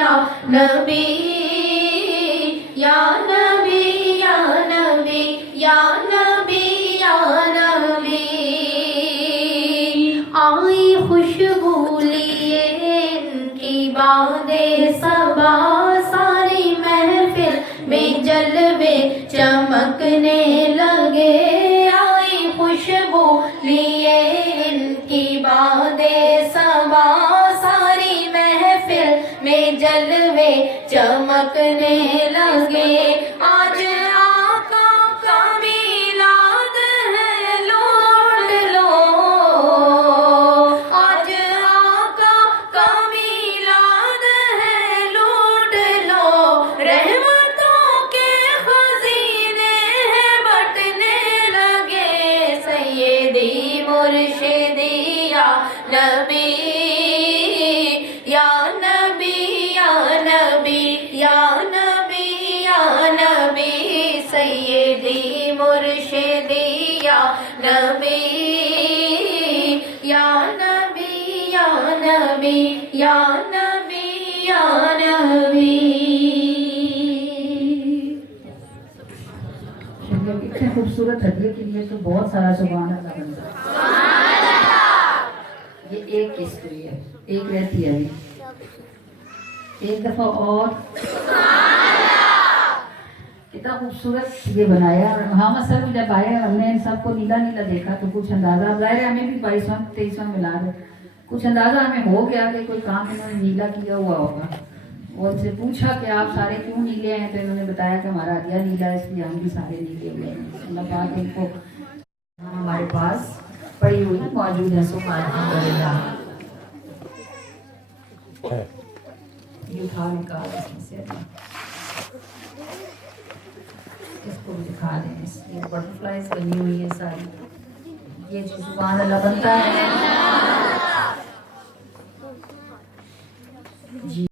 या नबी या नबी या नबी या नबी या नबी। आई खुशबू लिए इनकी बादे सबा, सारी महफिल में जलवे चमकने लगे। आई खुशबू लिए इनकी बादे सबा, सारी महफिल में जलवे चमकने लगे। आज आका का मिलाद है लौट लो, आज आका का मिलाद है लौट लो। रहमतों के खजीने हैं बटने लगे। सैयदी मुर्शिदी या नबी या नबी या नबी या नबी या नबी। सैयदी मुर्शिदी या नबी या नबी या नबी या नबी या नबी। इतने खूबसूरत हदिये के लिए तो बहुत सारा सुभान अल्लाह बनता है। ये एक किस्त हुई है, एक रहती है अभी। एक दफा और कितना खूबसूरत ये बनाया। हम असल में जब आए हमने सबको नीला नीला देखा तो कुछ अंदाजा, जाहिर हमें भी 22वां 23वां मिला रहे, कुछ अंदाजा हमें हो गया कि कोई काम इन्होंने नीला किया हुआ होगा। और उनसे पूछा कि आप सारे क्यों नीले हैं, तो इन्होंने बताया कि हमारा हदिया नीला है इसलिए हम भी सारे नीले हुए हैं। अल्लाह पाक इनको हमारे पास पड़ी हुई मौजूद है। सुभान अल्लाह। ये उठा निकाल इसमें से, इसको भी दिखा दें। ये बटरफ्लाइज बनी हुई है सारी। ये जो सुभान अल्लाह बनता है